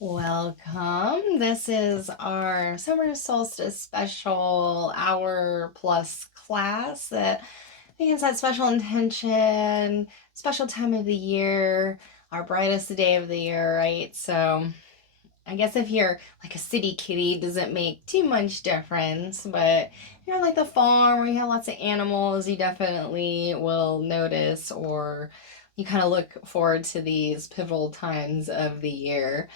Welcome. This is our Summer Solstice special hour plus class that begins that special intention, special time of the year, our brightest day of the year, right? So I guess if you're like a city kitty, it doesn't make too much difference. But if you're like the farm where you have lots of animals, you definitely will notice, or you kind of look forward to these pivotal times of the year.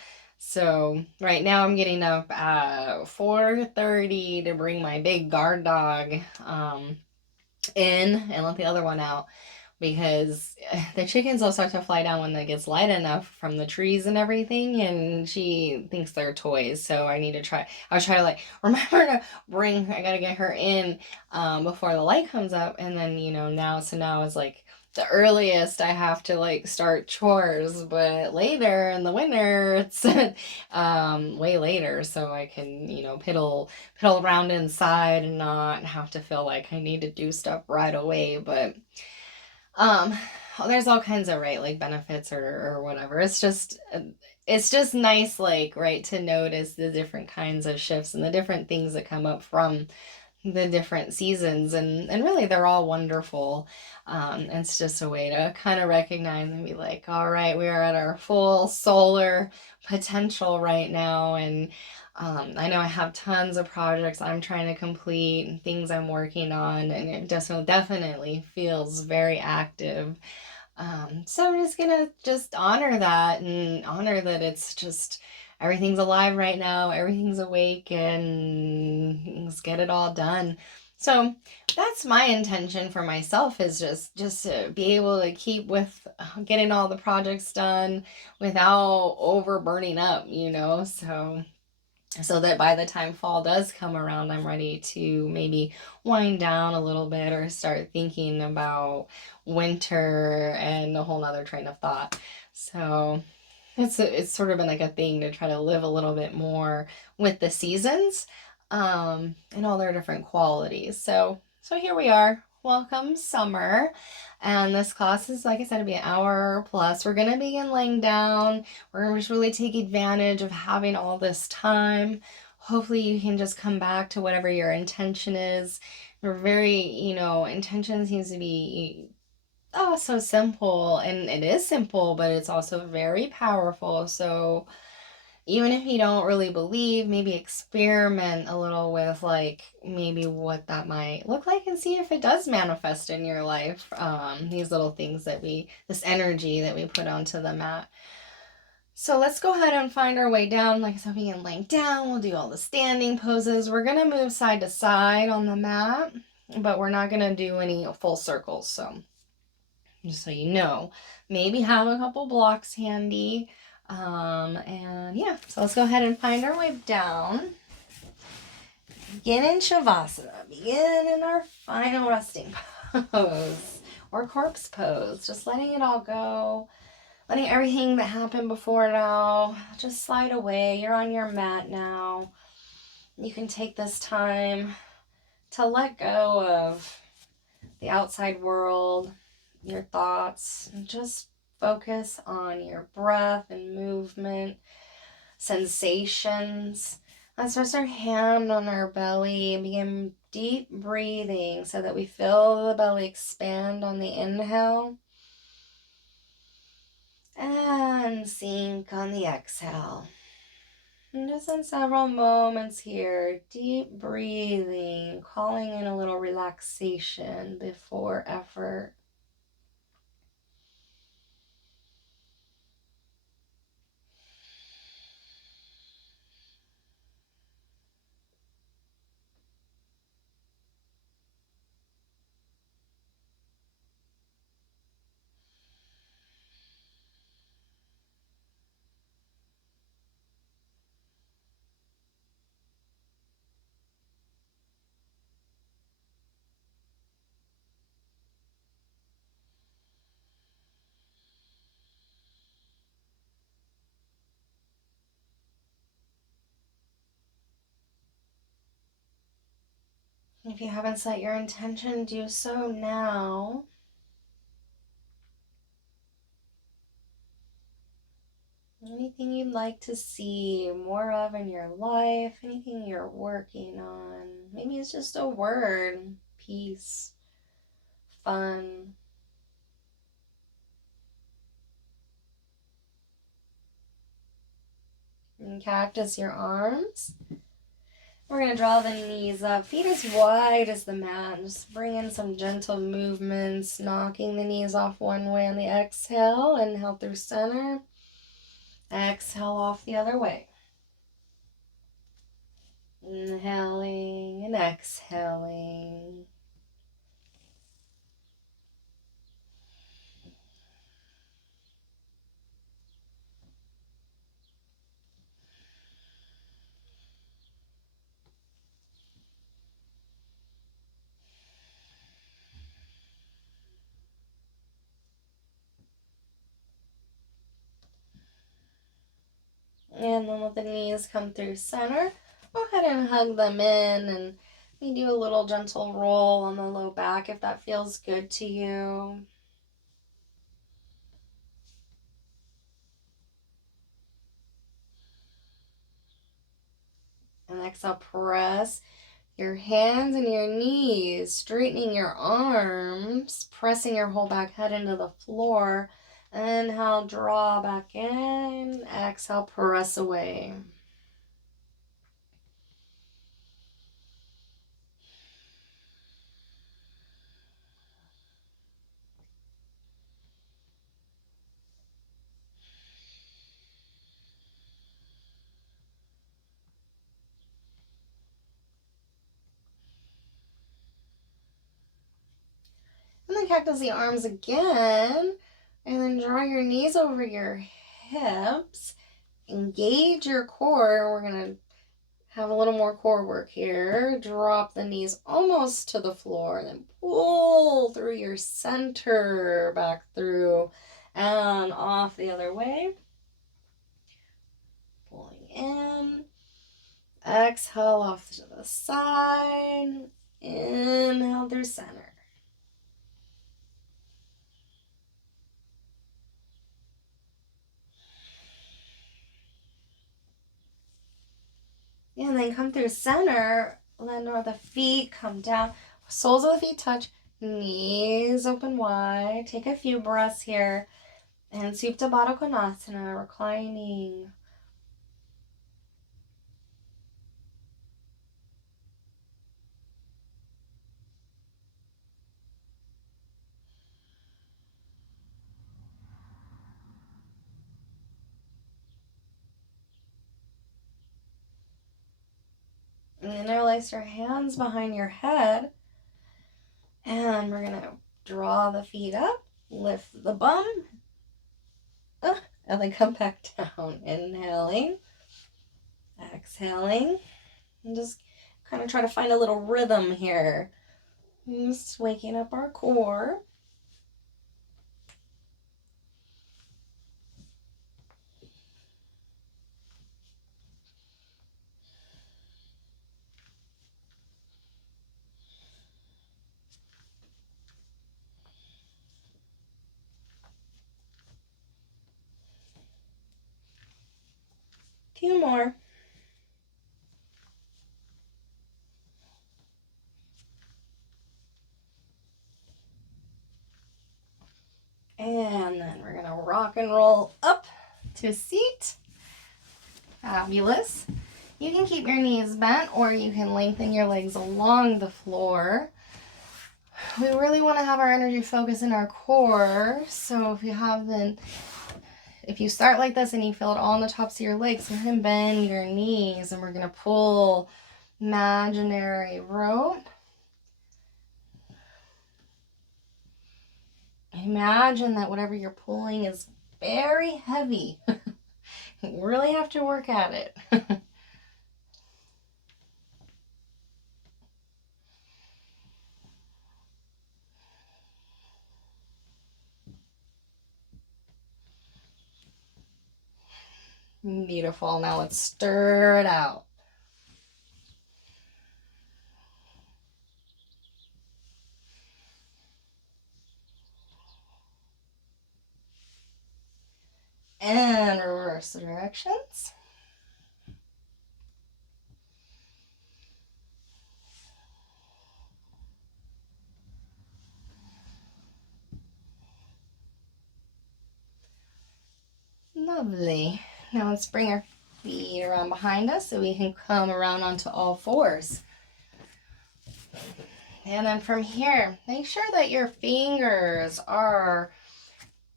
So right now I'm getting up at 4:30 to bring my big guard dog in and let the other one out because the chickens will start to fly down when it gets light enough from the trees and everything, and she thinks they're toys. So I was trying to like remember to bring, I gotta get her in before the light comes up, and then now it's like the earliest I have to like start chores, but later in the winter it's way later, so I can piddle around inside and not have to feel like I need to do stuff right away. But um, there's all kinds of right like benefits or whatever. It's just nice, like, right, to notice the different kinds of shifts and the different things that come up from the different seasons, and really they're all wonderful. It's just a way to kind of recognize and be like, all right, we are at our full solar potential right now. And I know I have tons of projects I'm trying to complete and things I'm working on, and it definitely feels very active. So I'm just gonna just honor that and honor that it's just everything's alive right now, everything's awake, and let's get it all done. So that's my intention for myself, is just to be able to keep with getting all the projects done without overburning up. So that by the time fall does come around, I'm ready to maybe wind down a little bit or start thinking about winter and a whole nother train of thought. So it's sort of been like a thing to try to live a little bit more with the seasons, and all their different qualities. So here we are. Welcome summer. And this class is, like I said, to be an hour plus. We're gonna begin laying down. We're gonna just really take advantage of having all this time. Hopefully you can just come back to whatever your intention is. We're very, intention seems to be so simple, and it is simple, but it's also very powerful. So even if you don't really believe, maybe experiment a little with like maybe what that might look like and see if it does manifest in your life. These little things this energy that we put onto the mat. So let's go ahead and find our way down. Like I said, we can lay down. We'll do all the standing poses. We're gonna move side to side on the mat, but we're not gonna do any full circles. So just so you know, maybe have a couple blocks handy. And yeah, so let's go ahead and find our way down. Begin in Shavasana. Begin in our final resting pose or corpse pose. Just letting it all go. Letting everything that happened before now just slide away. You're on your mat now. You can take this time to let go of the outside world, your thoughts, and just focus on your breath and movement, sensations. Let's rest our hand on our belly and begin deep breathing so that we feel the belly expand on the inhale and sink on the exhale. And just in several moments here, deep breathing, calling in a little relaxation before effort. If you haven't set your intention, do so now. Anything you'd like to see more of in your life, anything you're working on. Maybe it's just a word, peace, fun. And cactus your arms. We're going to draw the knees up, feet as wide as the mat. Just bring in some gentle movements, knocking the knees off one way on the exhale. Inhale through center. Exhale off the other way. Inhaling and exhaling. And then let the knees come through center. Go ahead and hug them in, and we do a little gentle roll on the low back if that feels good to you. And exhale, press your hands and your knees, straightening your arms, pressing your whole back head into the floor. Inhale, draw back in. Exhale, press away. And then cactus the arms again. And then draw your knees over your hips. Engage your core. We're going to have a little more core work here. Drop the knees almost to the floor. Then pull through your center, back through and off the other way. Pulling in. Exhale off to the side. Inhale through center. And then come through center. Land where the feet come down. Soles of the feet touch. Knees open wide. Take a few breaths here. And Supta Baddha Konasana, reclining. And interlace your hands behind your head. And we're going to draw the feet up. Lift the bum. And then come back down. Inhaling. Exhaling. And just kind of try to find a little rhythm here. Just waking up our core. Few more. And then we're going to rock and roll up to a seat. Fabulous. You can keep your knees bent or you can lengthen your legs along the floor. We really want to have our energy focus in our core. So if you start like this and you feel it all on the tops of your legs, you can bend your knees and we're going to pull imaginary rope. Imagine that whatever you're pulling is very heavy. You really have to work at it. Beautiful. Now let's stir it out. And reverse. reverse directions. Lovely. Now let's bring our feet around behind us so we can come around onto all fours. And then from here, make sure that your fingers are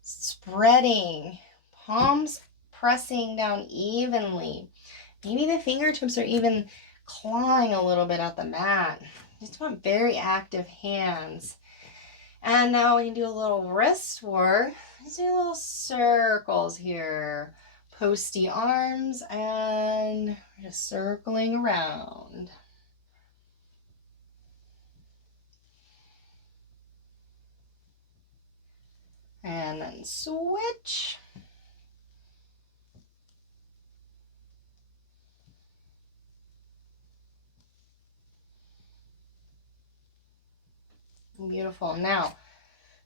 spreading, palms pressing down evenly. Maybe the fingertips are even clawing a little bit at the mat. Just want very active hands. And now we can do a little wrist work. Let's do little circles here. Posty arms, and we're just circling around. And then switch. Beautiful. Now,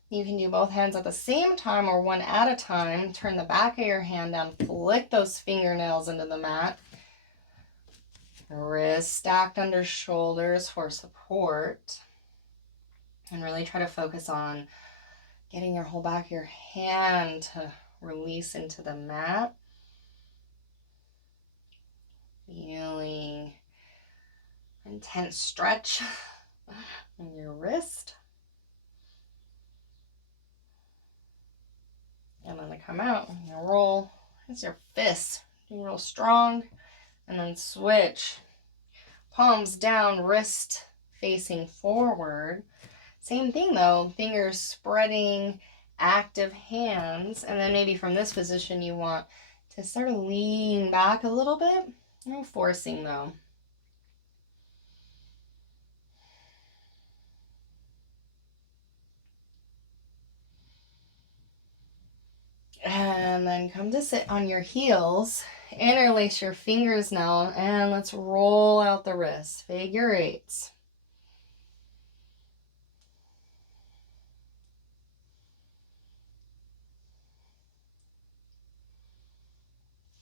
you can do both hands at the same time or one at a time. Turn the back of your hand down, flick those fingernails into the mat. Wrists stacked under shoulders for support. And really try to focus on getting your whole back of your hand to release into the mat. Feeling intense stretch in your wrist. And then to come out, you roll. It's your fists. Do real strong. And then switch. Palms down, wrist facing forward. Same thing though, fingers spreading, active hands. And then maybe from this position you want to sort of lean back a little bit. No forcing though. And then come to sit on your heels. Interlace your fingers now, and let's roll out the wrists. Figure eights.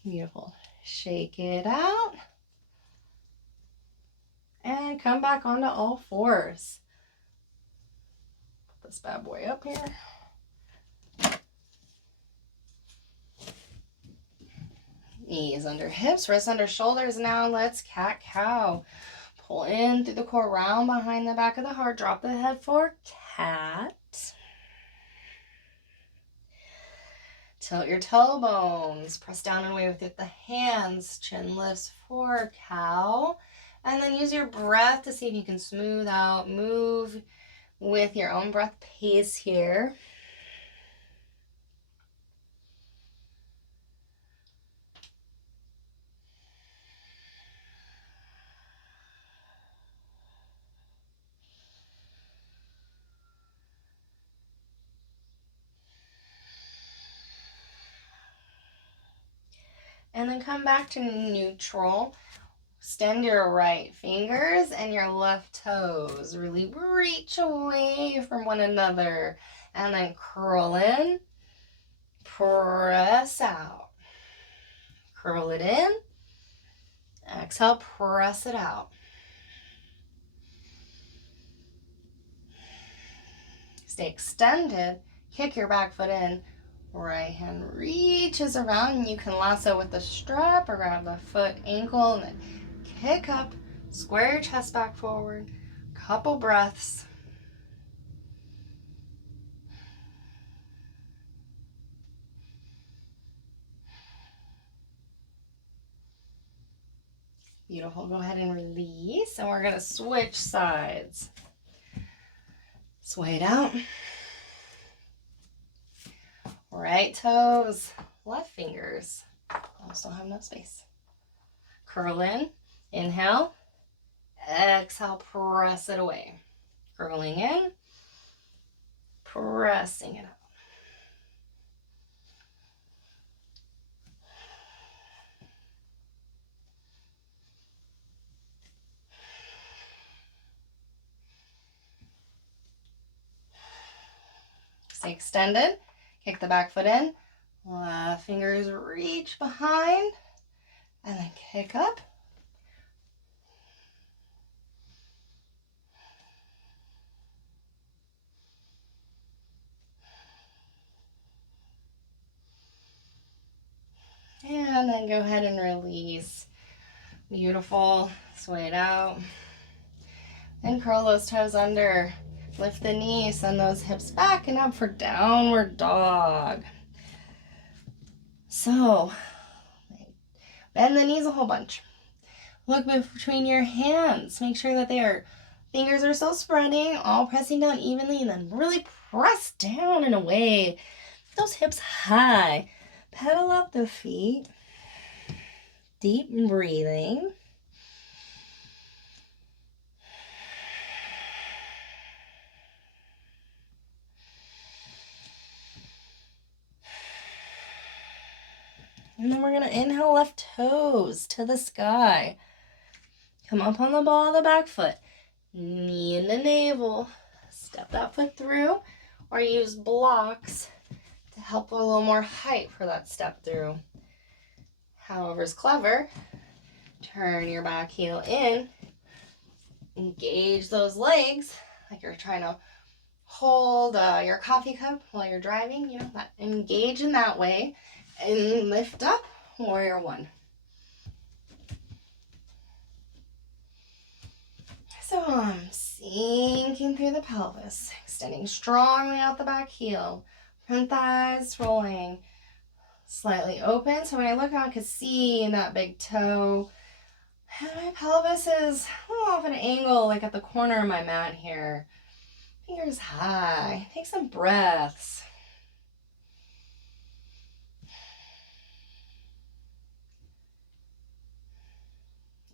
Beautiful. Shake it out. And come back onto all fours. Put this bad boy up here. Knees under hips, wrists under shoulders. Now let's cat-cow. Pull in through the core, round behind the back of the heart. Drop the head for cat. Tilt your tailbones. Press down and away with the hands. Chin lifts for cow. And then use your breath to see if you can smooth out. Move with your own breath pace here. And then come back to neutral. Extend your right fingers and your left toes. Really reach away from one another. And then curl in. Press out. Curl it in. Exhale, press it out. Stay extended. Kick your back foot in. Right hand reaches around, and you can lasso with the strap or grab the foot ankle and then kick up. Square your chest back forward. Couple breaths. Beautiful. Go ahead and release, and we're going to switch sides. Sway it out. Right toes, left fingers. Also have no space. Curl in. Inhale. Exhale, press it away. Curling in. Pressing it out. Stay extended. Kick the back foot in. Fingers reach behind and then kick up. And then go ahead and release. Beautiful. Sway it out. And curl those toes under. Lift the knees, send those hips back and up for downward dog. So, bend the knees a whole bunch. Look between your hands. Make sure that fingers are still spreading, all pressing down evenly, and then really press down and away. Those hips high. Pedal up the feet. Deep breathing. And then we're going to inhale left toes to the sky. Come up on the ball of the back foot. Knee in the navel. Step that foot through or use blocks to help a little more height for that step through. However is clever. Turn your back heel in. Engage those legs like you're trying to hold your coffee cup while you're driving. You know, engage in that way. And lift up, warrior one. So I'm sinking through the pelvis, extending strongly out the back heel. Front thighs rolling slightly open. So when I look out, I can see that big toe. And my pelvis is a little off an angle, like at the corner of my mat here. Fingers high. Take some breaths.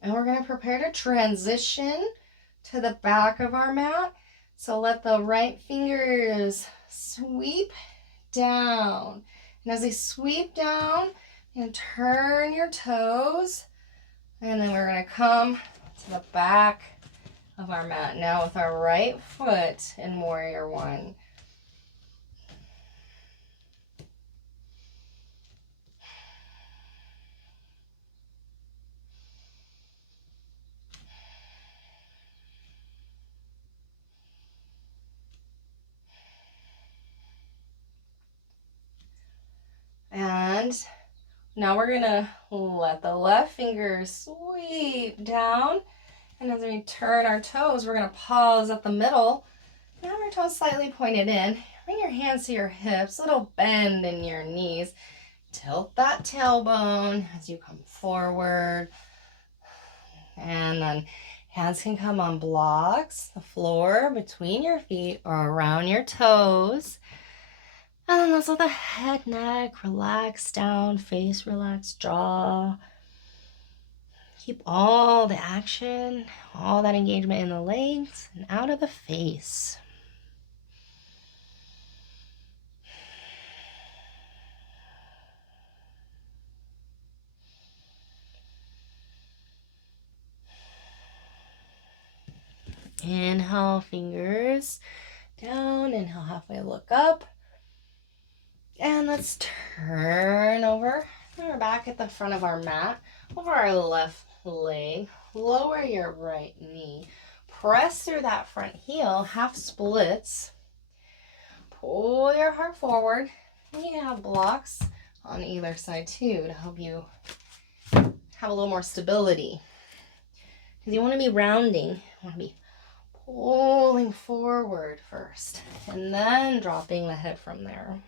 And we're going to prepare to transition to the back of our mat. So let the right fingers sweep down. And as they sweep down, and turn your toes. And then we're going to come to the back of our mat now with our right foot in warrior one. And now we're going to let the left fingers sweep down. And as we turn our toes, we're going to pause at the middle. Now have your toes slightly pointed in. Bring your hands to your hips, little bend in your knees. Tilt that tailbone as you come forward. And then hands can come on blocks, the floor between your feet or around your toes. And then let's let the head, neck relax down, face relax, jaw. Keep all the action, all that engagement in the legs and out of the face. Inhale, fingers down. Inhale, halfway look up. And let's turn over. We're back at the front of our mat. Over our left leg. Lower your right knee. Press through that front heel. Half splits. Pull your heart forward. And you can have blocks on either side too to help you have a little more stability. Because you want to be rounding. You want to be pulling forward first. And then dropping the head from there.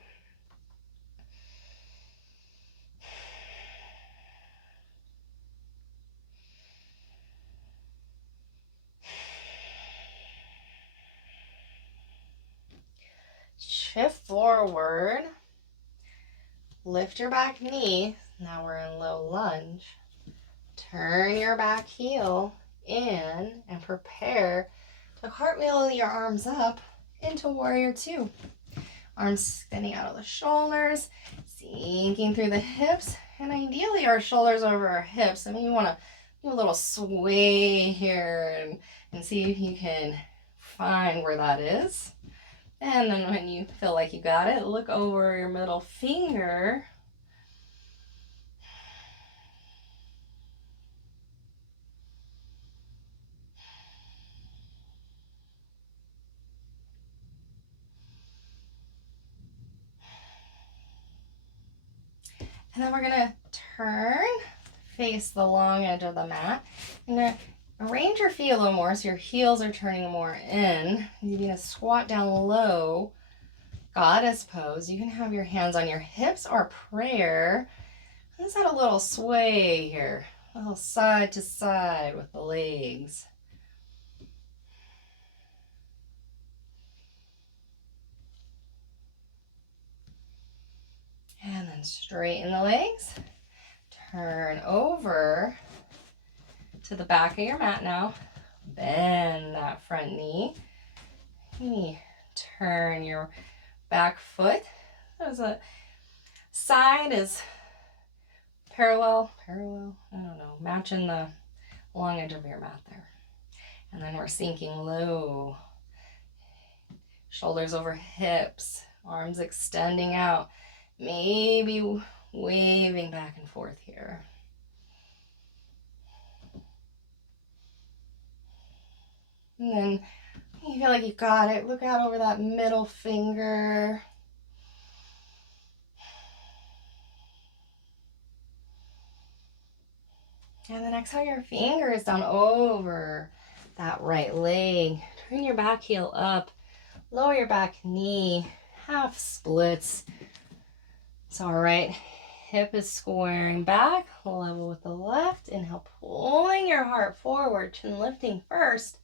Shift forward. Lift your back knee. Now we're in low lunge. Turn your back heel in and prepare to cartwheel your arms up into warrior two. Arms extending out of the shoulders, sinking through the hips, and ideally our shoulders over our hips. I mean, you want to do a little sway here and see if you can find where that is. And then when you feel like you got it, look over your middle finger And then we're gonna turn, face the long edge of the mat. You're gonna arrange your feet a little more so your heels are turning more in. You're gonna squat down low, goddess pose. You can have your hands on your hips or prayer. Let's add a little sway here, a little side to side with the legs. And then straighten the legs. Turn over to the back of your mat now. Bend that front knee. Turn your back foot. As a side is parallel, I don't know, matching the long edge of your mat there. And then we're sinking low. Shoulders over hips, arms extending out. Maybe waving back and forth here. And then you feel like you got it. Look out over that middle finger. And then exhale your fingers down over that right leg. Turn your back heel up. Lower your back knee. Half splits. So our right hip is squaring back, level with the left. Inhale, pulling your heart forward, chin lifting first.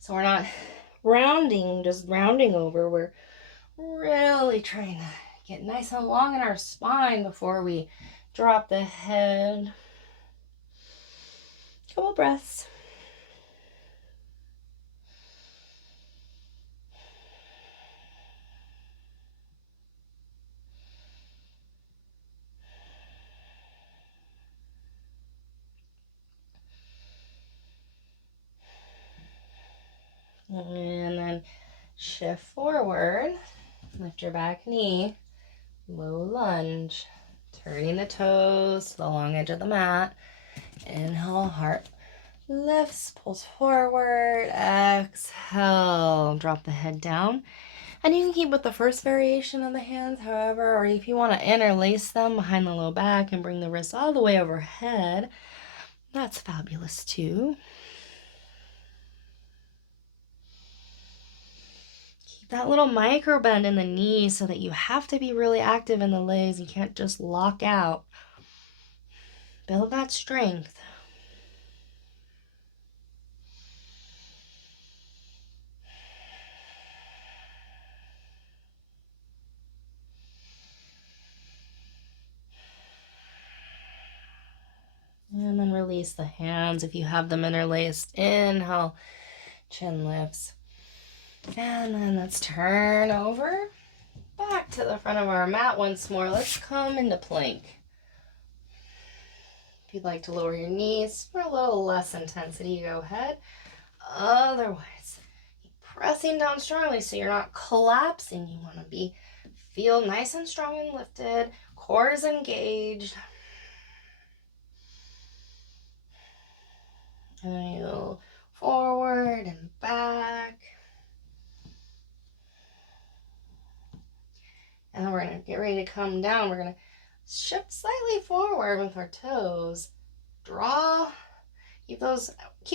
So we're not rounding, just rounding over. We're really trying to get nice and long in our spine before we drop the head. Couple breaths. And then shift forward. Lift your back knee. Low lunge. Turning the toes to the long edge of the mat. Inhale, heart lifts, pulls forward. Exhale, drop the head down. And you can keep with the first variation of the hands, however, or if you want to interlace them behind the low back and bring the wrists all the way overhead, that's fabulous too. Keep that little micro bend in the knees so that you have to be really active in the legs. You can't just lock out. Build that strength. And then release the hands if you have them interlaced. Inhale, chin lifts. And then let's turn over. Back to the front of our mat once more. Let's come into plank. If you'd like to lower your knees for a little less intensity, go ahead. Otherwise, keep pressing down strongly so you're not collapsing. You want to feel nice and strong and lifted. Core is engaged. And then you forward and back. And then we're going to get ready to come down. We're going to shift slightly forward with our toes. Draw. Keep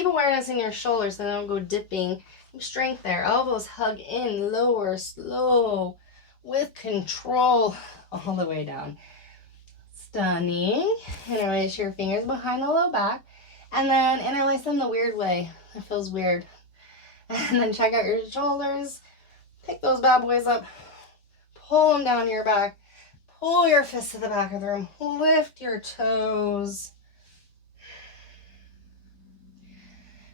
awareness in your shoulders so they don't go dipping. Keep strength there. Elbows hug in, lower, slow, with control, all the way down. Stunning. Interlace your fingers behind the low back. And then interlace them the weird way. It feels weird. And then check out your shoulders. Pick those bad boys up. Pull them down your back. Pull your fists to the back of the room. Lift your toes.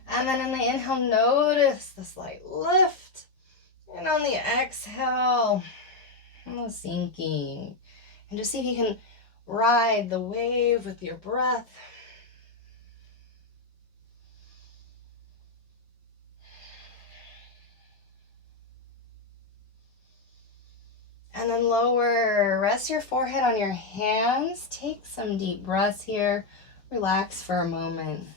And then in the inhale, notice the slight lift. And on the exhale, the sinking. And just see if you can ride the wave with your breath. And then lower. Rest your forehead on your hands. Take some deep breaths here. Relax for a moment.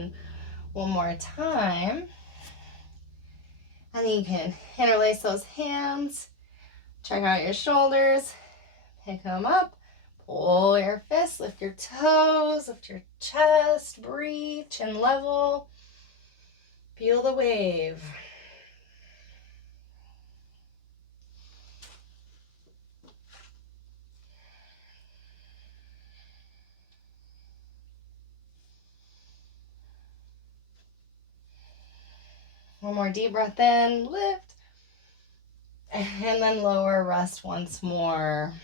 in one more time. And then you can interlace those hands, check out your shoulders, pick them up, pull your fists, lift your toes, lift your chest, breathe, chin level, feel the wave. One more deep breath in, lift, and then lower, rest once more.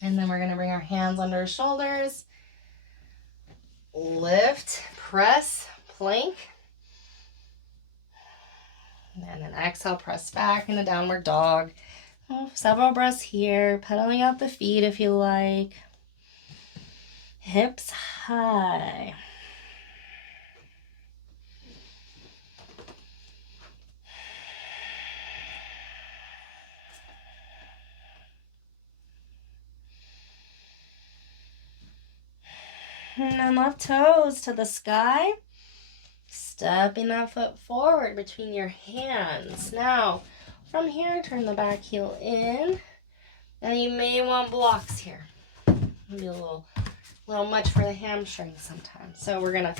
And then we're going to bring our hands under our shoulders, lift, press, plank. And then exhale, press back in a downward dog. Several breaths here, pedaling out the feet if you like. Hips high. And then left toes to the sky. Stepping that foot forward between your hands. Now, from here, turn the back heel in. Now you may want blocks here. Maybe a little much for the hamstrings sometimes. So we're gonna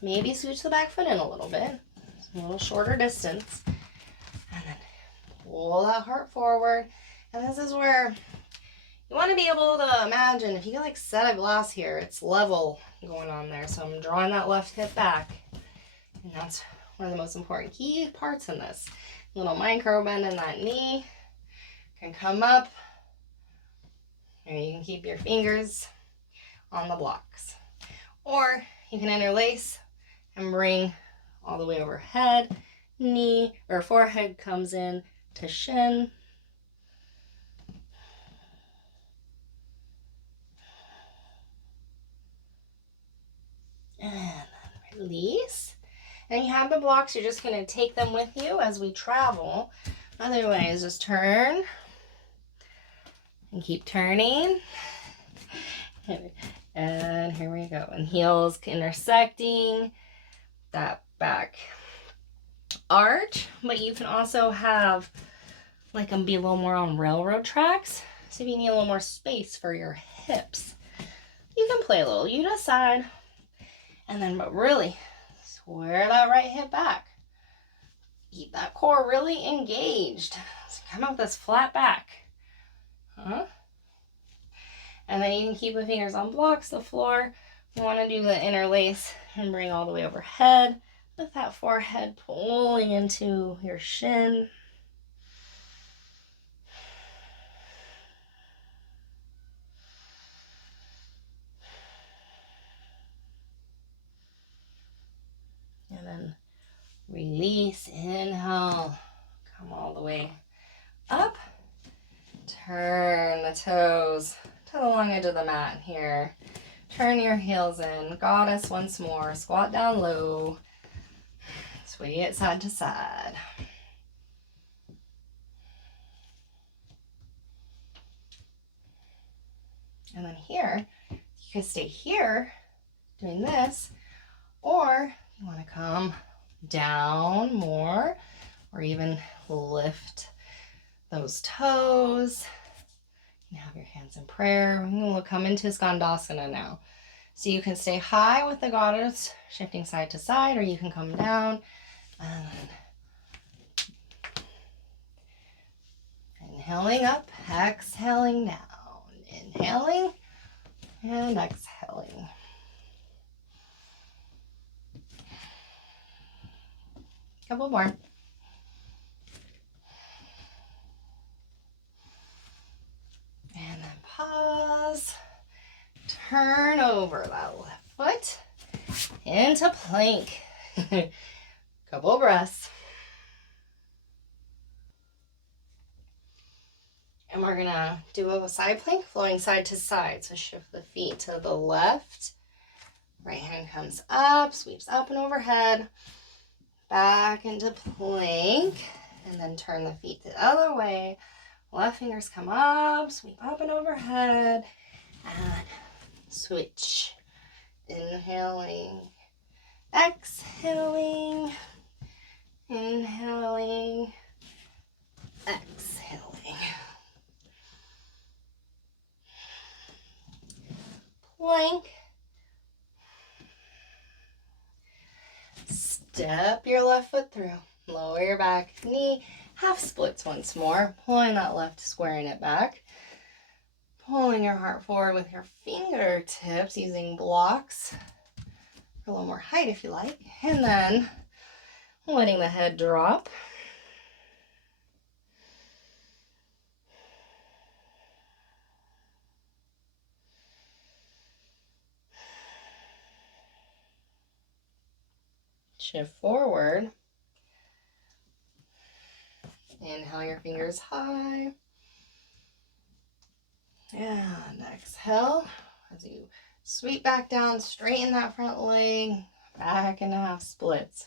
maybe switch the back foot in a little bit. A little shorter distance. And then pull that heart forward. And this is where you want to be able to imagine if you can like set a glass here, it's level going on there. So I'm drawing that left hip back. And that's one of the most important key parts in this. Little micro bend in that knee. Can come up. And you can keep your fingers on the blocks. Or you can interlace and bring all the way overhead. Knee or forehead comes in to shin. And then release. And you have the blocks, you're just going to take them with you as we travel. Otherwise, just turn and keep turning. And here we go. And heels intersecting that back arch. But you can also have like them be a little more on railroad tracks. So if you need a little more space for your hips, you can play a little. You decide. And then, but really, square that right hip back. Keep that core really engaged. So come up with this flat back. And then you can keep the fingers on blocks, the floor. You want to do the interlace and bring all the way overhead with that forehead pulling into your shin. And then release, inhale, come all the way up. Turn the toes to the long edge of the mat here. Turn your heels in. Goddess once more. Squat down low. Sway it side to side. And then here, you can stay here doing this, or you want to come down more, or even lift those toes. You can have your hands in prayer. We'll come into Skandasana now. So you can stay high with the goddess, shifting side to side, or you can come down and inhaling up, exhaling down. Inhaling and exhaling. Couple more. And then pause. Turn over that left foot into plank. Couple breaths. And we're gonna do a side plank, flowing side to side. So shift the feet to the left Right hand comes up, sweeps up and overhead, back into plank, and then turn the feet the other way. Left fingers come up, sweep up and overhead, and switch. Inhaling, exhaling, inhaling, exhaling. Plank. Step your left foot through. Lower your back knee. Half splits once more. Pulling that left, squaring it back. Pulling your heart forward with your fingertips using blocks for a little more height if you like. And then letting the head drop. Shift forward. Inhale your fingers high. And exhale as you sweep back down, straighten that front leg, back into half splits.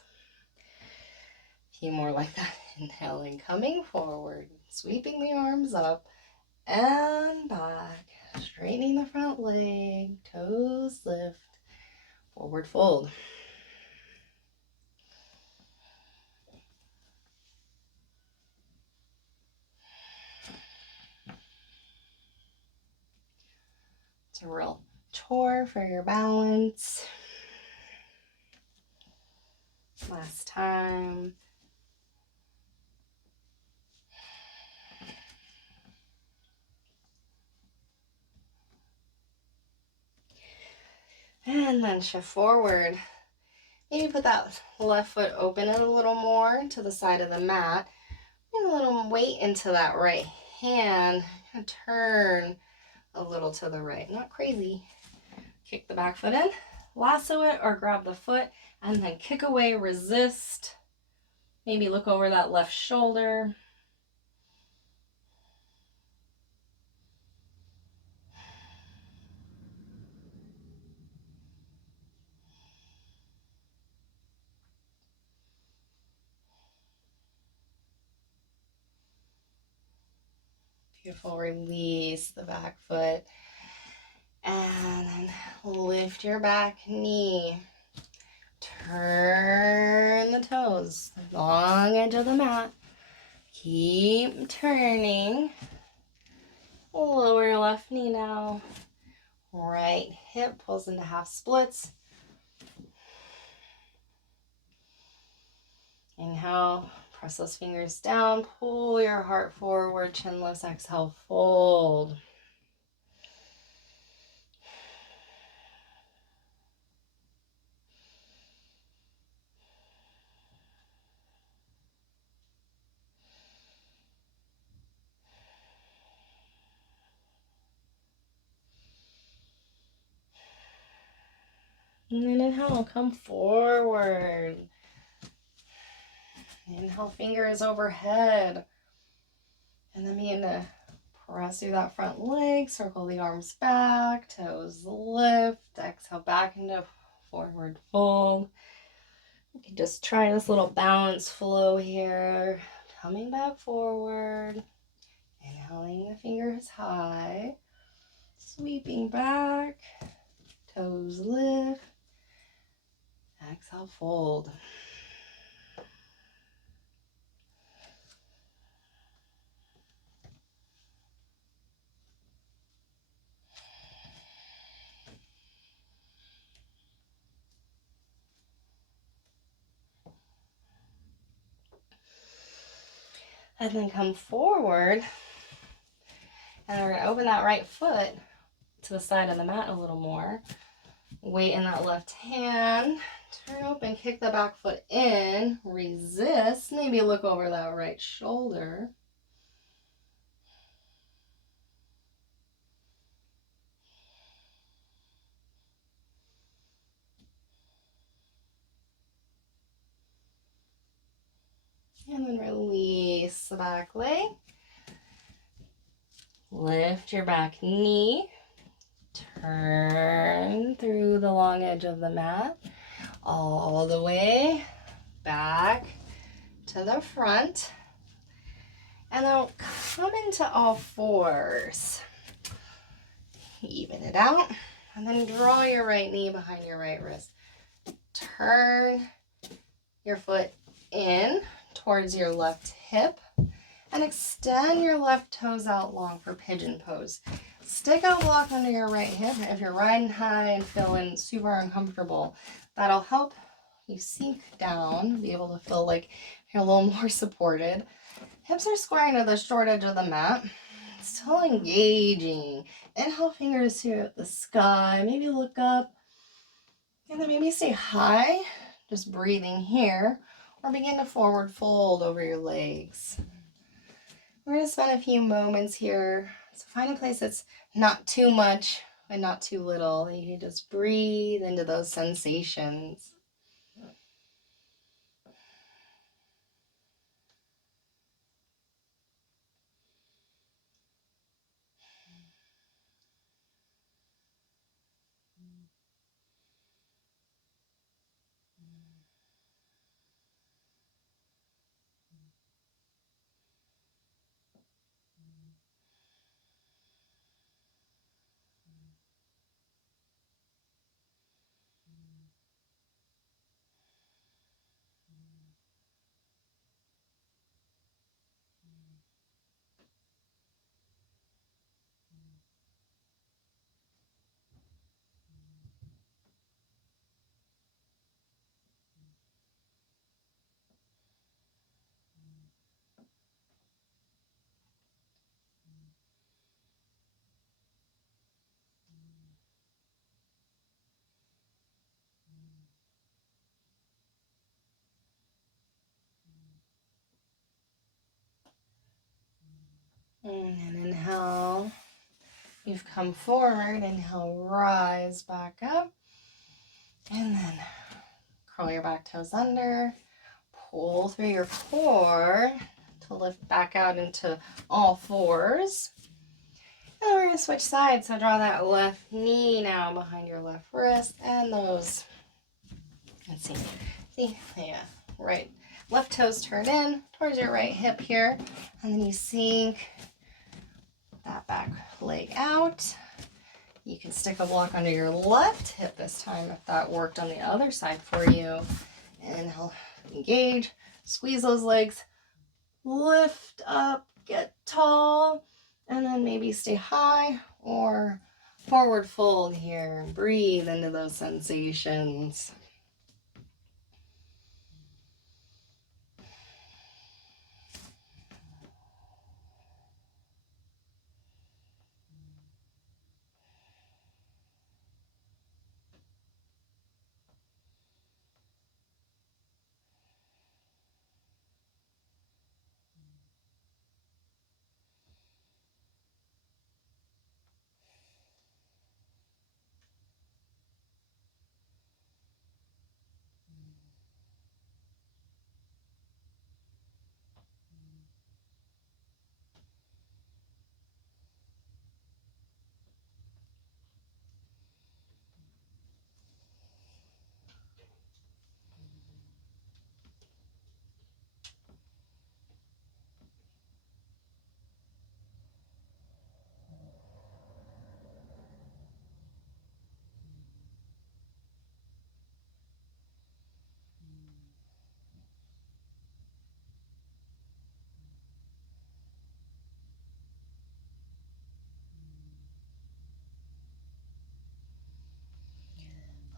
A few more like that. Inhaling, coming forward, sweeping the arms up and back, straightening the front leg, toes lift, forward fold. It's a real chore for your balance. Last time. And then shift forward. Maybe put that left foot open a little more to the side of the mat. Bring a little weight into that right hand. Turn a little to the right. Not crazy. Kick the back foot in. Lasso it or grab the foot and then kick away, resist. Maybe look over that left shoulder. Beautiful. Release the back foot. And then lift your back knee. Turn the toes. Long edge of the mat. Keep turning. Lower your left knee now. Right hip pulls into half splits. Inhale, press those fingers down, pull your heart forward, chin lifts, exhale, fold. And then inhale, come forward. Inhale, fingers overhead. And then begin to press through that front leg, circle the arms back, toes lift, exhale back into forward fold. You can just try this little balance flow here. Coming back forward. Inhaling the fingers high. Sweeping back. Toes lift. Exhale, fold. And then come forward. And we're going to open that right foot to the side of the mat a little more. Weight in that left hand. Turn open, kick the back foot in. Resist. Maybe look over that right shoulder. And then release the back leg. Lift your back knee. Turn through the long edge of the mat, all the way back to the front. And then come into all fours. Even it out. And then draw your right knee behind your right wrist. Turn your foot in towards your left hip. And extend your left toes out long for pigeon pose. Stick out block under your right hip. If you're riding high and feeling super uncomfortable, that'll help you sink down, be able to feel like you're a little more supported. Hips are squaring to the short edge of the mat. Still engaging. Inhale, fingers here at the sky. Maybe look up. And then maybe stay high, just breathing here. Or begin to forward fold over your legs. We're going to spend a few moments here. So find a place that's not too much and not too little. You can just breathe into those sensations. And inhale. You've come forward. Inhale, rise back up. And then curl your back toes under. Pull through your core to lift back out into all fours. And we're going to switch sides. So draw that left knee now behind your left wrist. And those, let's see, yeah, right. Left toes turn in towards your right hip here. And then you sink that back leg out. You can stick a block under your left hip this time if that worked on the other side for you. Inhale, engage, squeeze those legs, lift up, get tall, and then maybe stay high or forward fold here. Breathe into those sensations.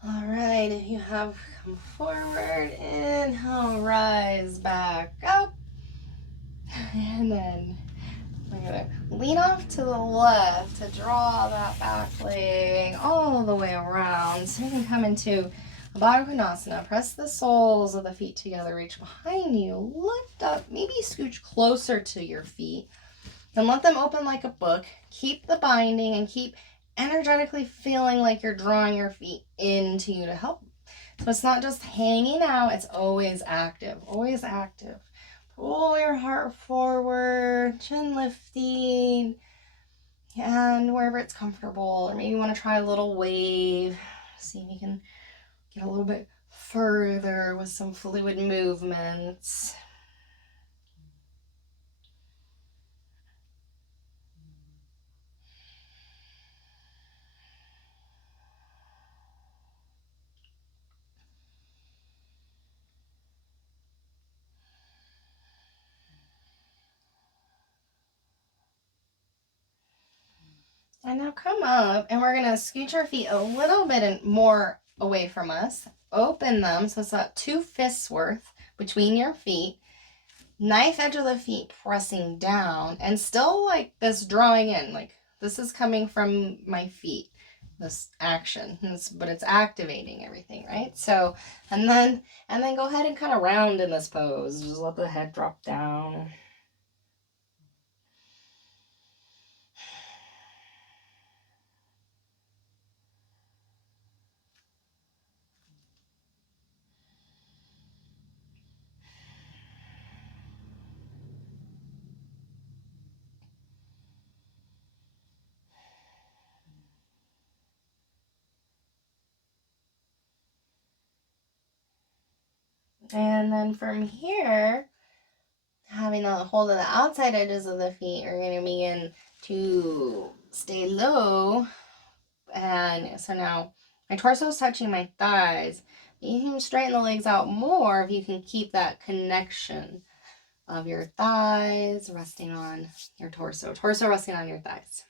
All right, if you have come forward, inhale, rise back up. And then we're going to lean off to the left to draw that back leg all the way around. So you can come into a Baddha Konasana. Press the soles of the feet together, reach behind you, lift up, maybe scooch closer to your feet. Then let them open like a book. Keep the binding and keep energetically feeling like you're drawing your feet into you to help. So it's not just hanging out, it's always active, always active. Pull your heart forward, chin lifting. And wherever it's comfortable, or maybe you want to try a little wave. See if you can get a little bit further with some fluid movements. And now come up, and we're going to scooch our feet a little bit more away from us. Open them, so it's about 2 fists worth between your feet. Knife edge of the feet pressing down, and still like this drawing in. Like this is coming from my feet, this action, but it's activating everything, right? So, and then go ahead and kind of round in this pose. Just let the head drop down. And then from here, having the hold of the outside edges of the feet, you're going to begin to stay low. And so now my torso is touching my thighs. You can straighten the legs out more if you can keep that connection of your thighs resting on your torso resting on your thighs.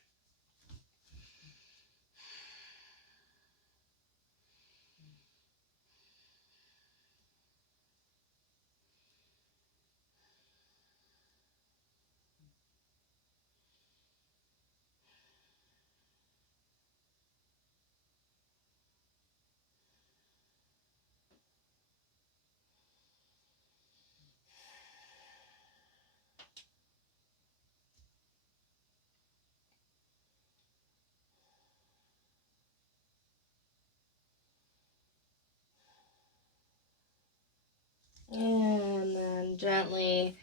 And then gently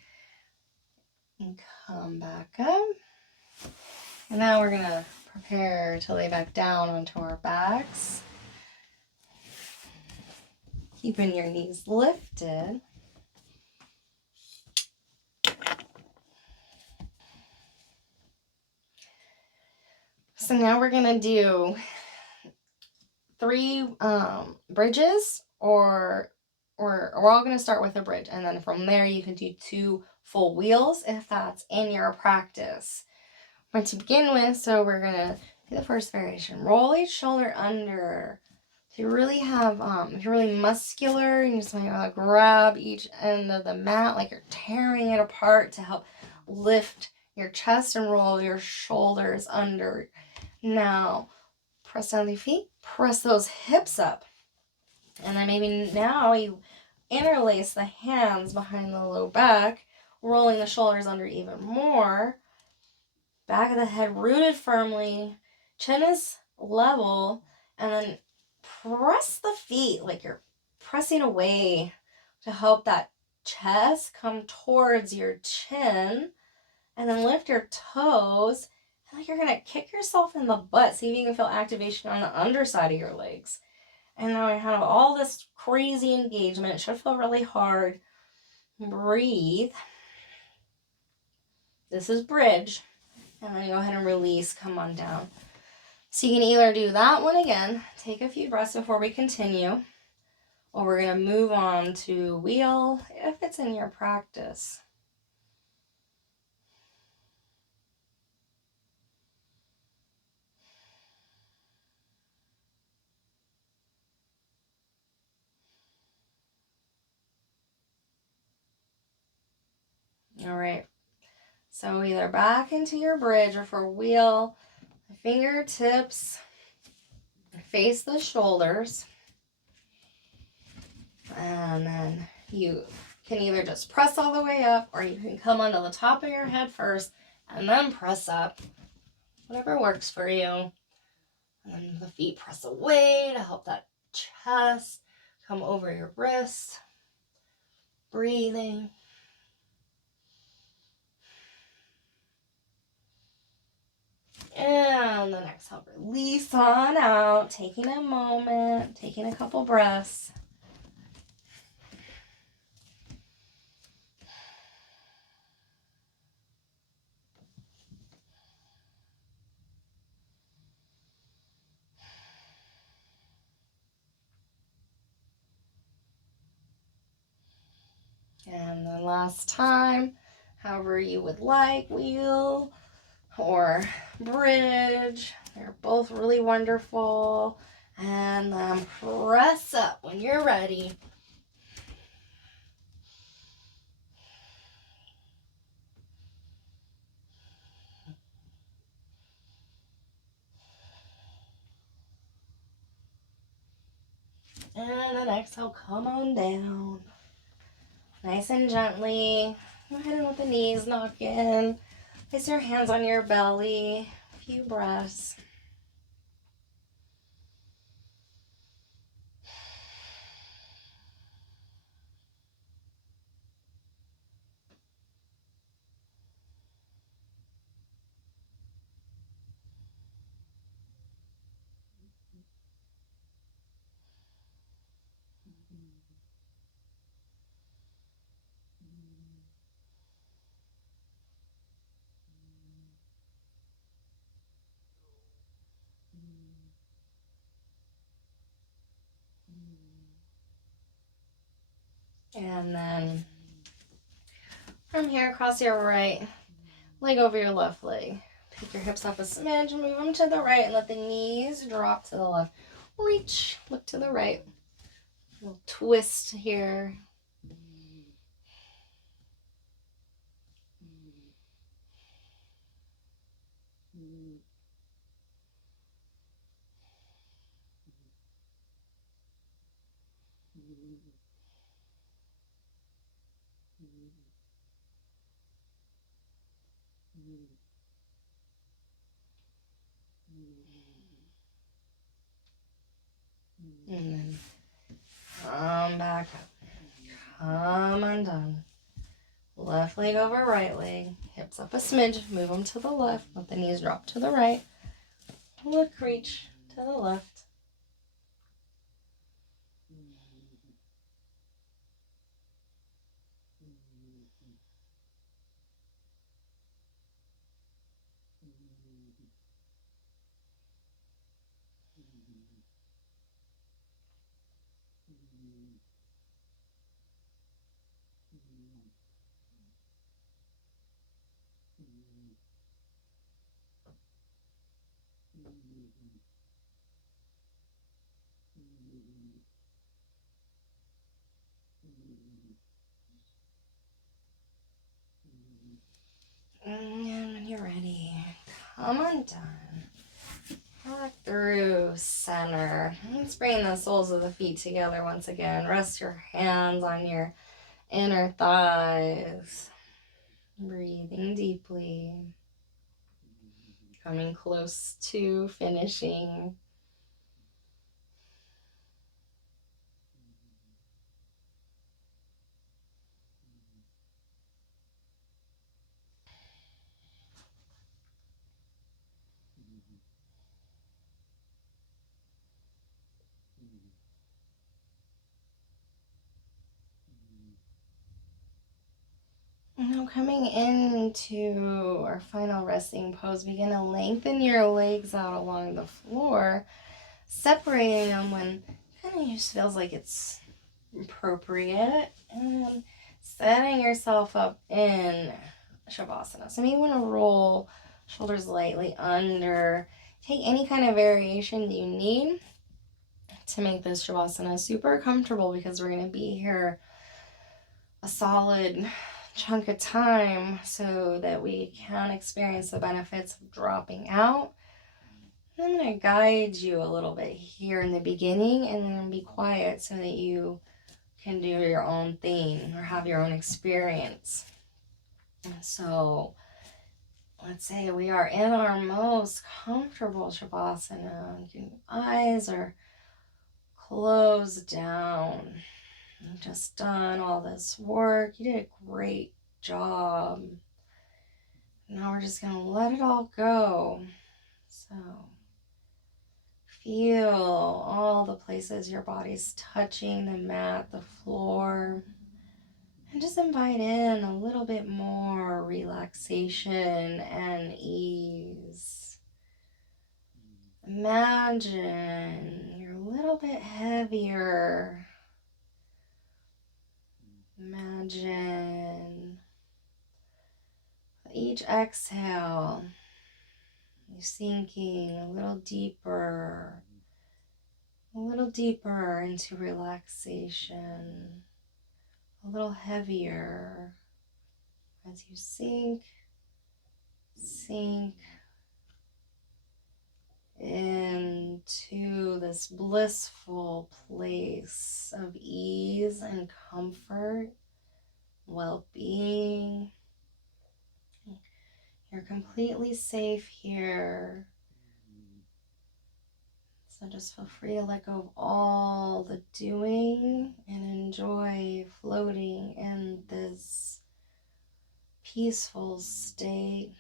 come back up. And now we're going to prepare to lay back down onto our backs. Keeping your knees lifted. So now we're going to do 3 bridges, or we're all going to start with a bridge, and then from there you can do 2 full wheels if that's in your practice. But to begin with, so we're going to do the first variation. Roll each shoulder under. If you really have, if you're really muscular, you just want to grab each end of the mat like you're tearing it apart to help lift your chest and roll your shoulders under. Now, press down the feet, press those hips up. And then maybe now you interlace the hands behind the low back, rolling the shoulders under even more. Back of the head rooted firmly, chin is level, and then press the feet like you're pressing away to help that chest come towards your chin, and then lift your toes, and like you're going to kick yourself in the butt. See if you can feel activation on the underside of your legs. And now I have all this crazy engagement. It should feel really hard. Breathe. This is bridge. And then go ahead and release, come on down. So you can either do that one again, take a few breaths before we continue, or we're going to move on to wheel if it's in your practice. All right. So either back into your bridge, or for wheel, fingertips face the shoulders. And then you can either just press all the way up, or you can come onto the top of your head first and then press up. Whatever works for you. And then the feet press away to help that chest come over your wrist. Breathing. exhale, release on out, taking a moment, taking a couple breaths. And then last time, however you would like, wheel or bridge. They're both really wonderful. And then press up when you're ready. And then exhale, come on down. Nice and gently. Go ahead and let the knees knock in. Place your hands on your belly. A few breaths. And then from here, cross your right leg over your left leg. Pick your hips up a smidge, move them to the right, and let the knees drop to the left. Reach, look to the right. A little twist here. And then come back up. Come undone. Left leg over right leg. Hips up a smidge. Move them to the left. Let the knees drop to the right. Look, reach to the left. And when you're ready, come undone. Back through center. Let's bring the soles of the feet together once again. Rest your hands on your inner thighs. Breathing deeply. Coming close to finishing. Now coming into our final resting pose, begin to lengthen your legs out along the floor, separating them when kind of just feels like it's appropriate, and then setting yourself up in Shavasana. So maybe you want to roll shoulders lightly under. Take any kind of variation that you need to make this Shavasana super comfortable, because we're going to be here a solid chunk of time so that we can experience the benefits of dropping out. I'm going to guide you a little bit here in the beginning, and then be quiet so that you can do your own thing or have your own experience. So let's say we are in our most comfortable Shavasana. Your eyes are closed down. You've just done all this work. You did a great job. Now we're just going to let it all go. So Feel all the places your body's touching the mat, the floor. And just invite in a little bit more relaxation and ease. Imagine you're a little bit heavier. Imagine each exhale, you're sinking a little deeper into relaxation, a little heavier as you sink into this blissful place of ease and comfort, well-being. You're completely safe here. So just feel free to let go of all the doing and enjoy floating in this peaceful state,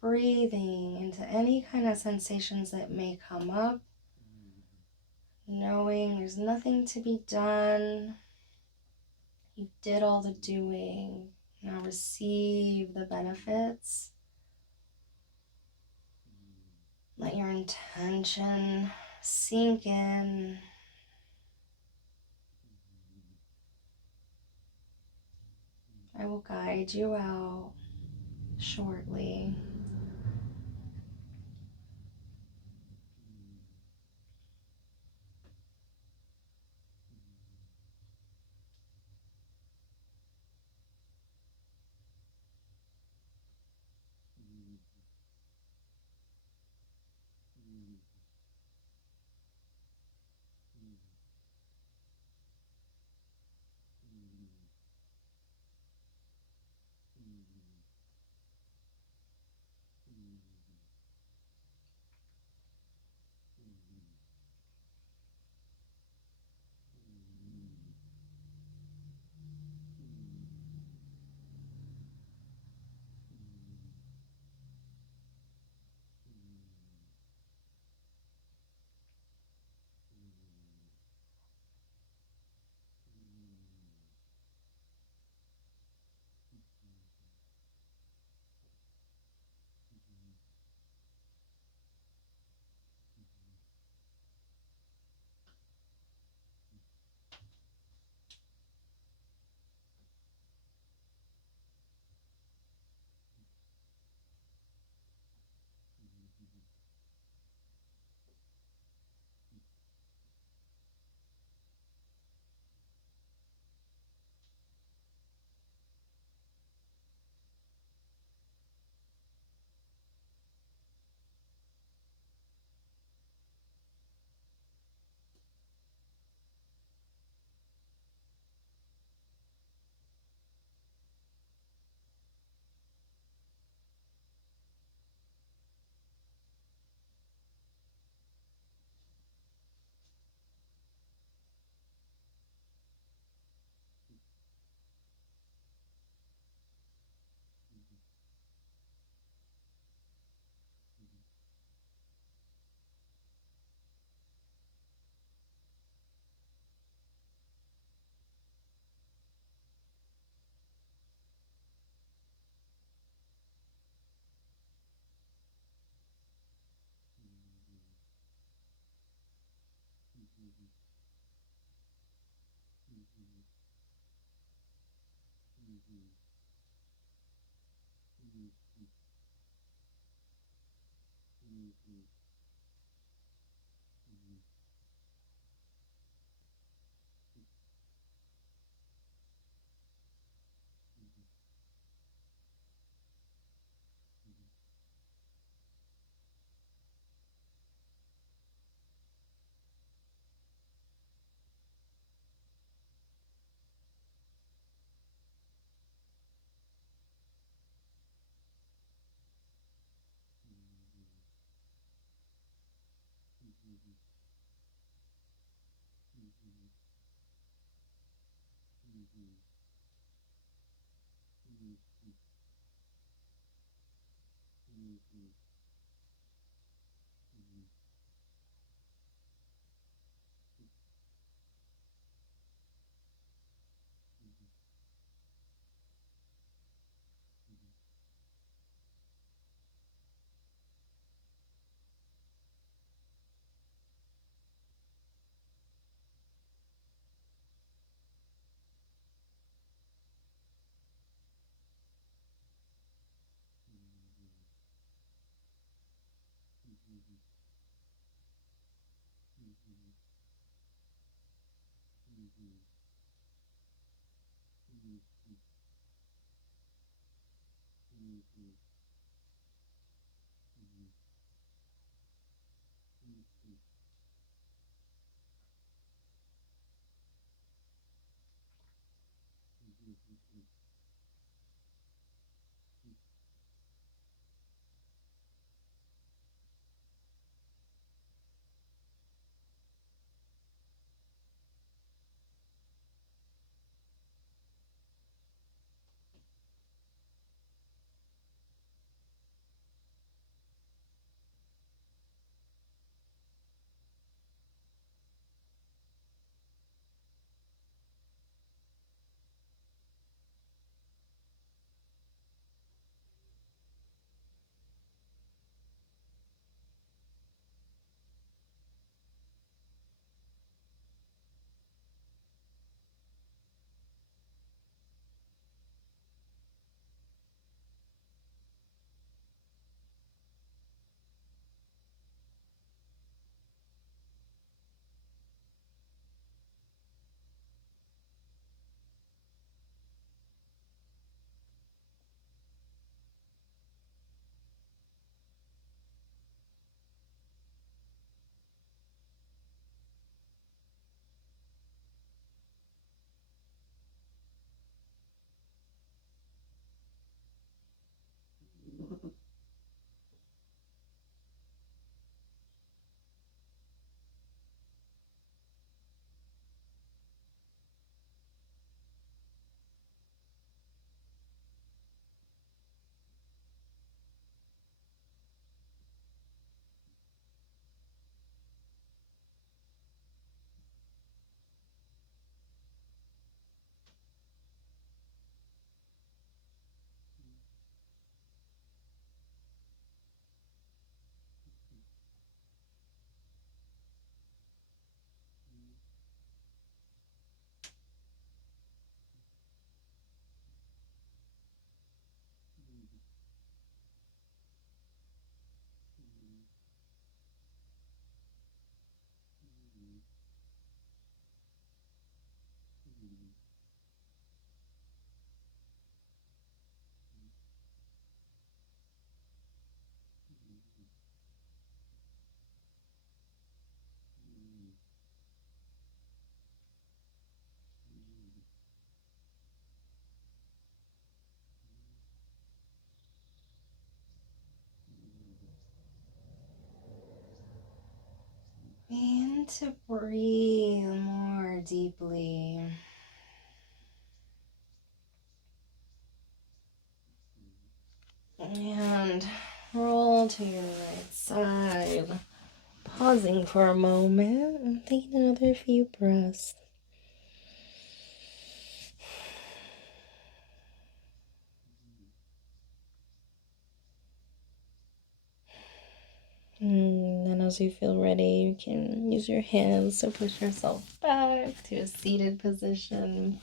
breathing into any kind of sensations that may come up, knowing there's nothing to be done. You did all the doing. Now receive the benefits. Let your intention sink in. I will guide you out shortly. And to breathe more deeply. And roll to your right side. Pausing for a moment and taking another few breaths. And then as you feel ready, you can use your hands to push yourself back to a seated position.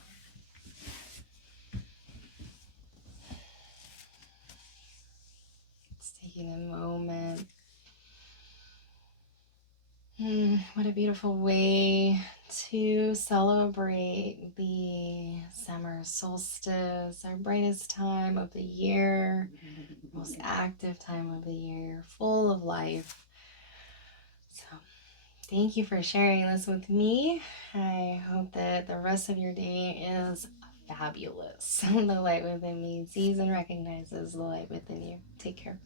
Just taking a moment. What a beautiful way to celebrate the summer solstice, our brightest time of the year, most active time of the year, full of life. So, thank you for sharing this with me. I hope that the rest of your day is fabulous. The light within me sees and recognizes the light within you. Take care.